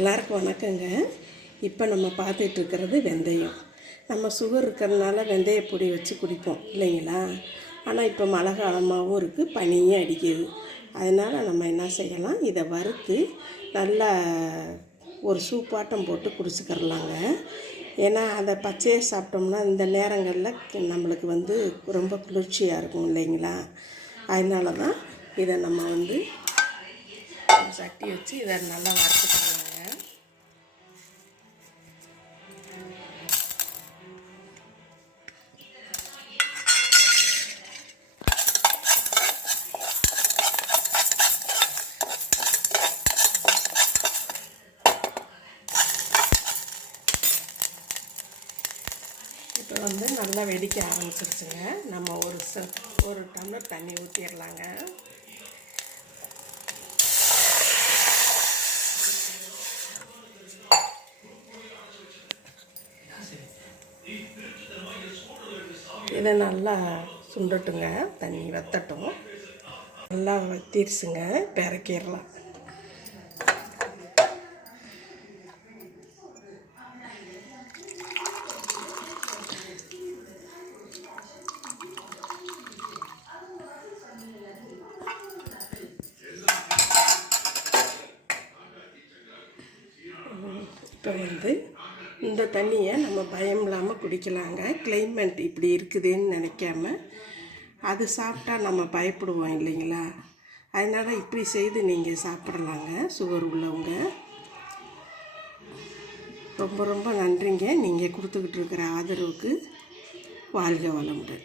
எல்லாருக்கும் வணக்கங்க. இப்போ நம்ம பார்த்துட்ருக்கிறது வெந்தயம். நம்ம சுகர் இருக்கிறதுனால வெந்தய பொடி வச்சு குடிப்போம் இல்லைங்களா? ஆனால் இப்போ மழை காலமாகவும் இருக்குது, பனியும் அடிக்குது. அதனால் நம்ம என்ன செய்யலாம், இதை வறுத்து நல்லா ஒரு சூப்பாட்டம் போட்டு குடிச்சுக்கிறலாங்க. ஏன்னா அதை பச்சையாக சாப்பிட்டோம்னா இந்த நேரங்களில் நம்மளுக்கு ரொம்ப குளிர்ச்சியாக இருக்கும் இல்லைங்களா? அதனால தான் இதை நம்ம சட்டி வச்சு இதை நல்லா வறுத்துக்கலாங்க. இப்போ நல்லா வெடிக்க ஆரம்பிச்சிருச்சுங்க. நம்ம ஒரு டம்ளர் தண்ணி ஊற்றிடலாங்க. இதை நல்லா சுண்டட்டுங்க, தண்ணி வற்றட்டும். நல்லா வத்திருச்சுங்க, இறக்கிடலாம். இப்போ இந்த தண்ணியை நம்ம பயம் இல்லாமல் குடிக்கலாங்க. கிளைமேட் இப்படி இருக்குதுன்னு நினைக்காம, அது சாப்பிட்டா நம்ம பயப்படுவோம் இல்லைங்களா? அதனால் இப்படி செய்து நீங்கள் சாப்பிடலாங்க, சுகர் உள்ளவங்க. ரொம்ப ரொம்ப நன்றிங்க, நீங்கள் கொடுத்துக்கிட்டு இருக்கிற ஆதரவுக்கு. வாழ்க வளமுடன்.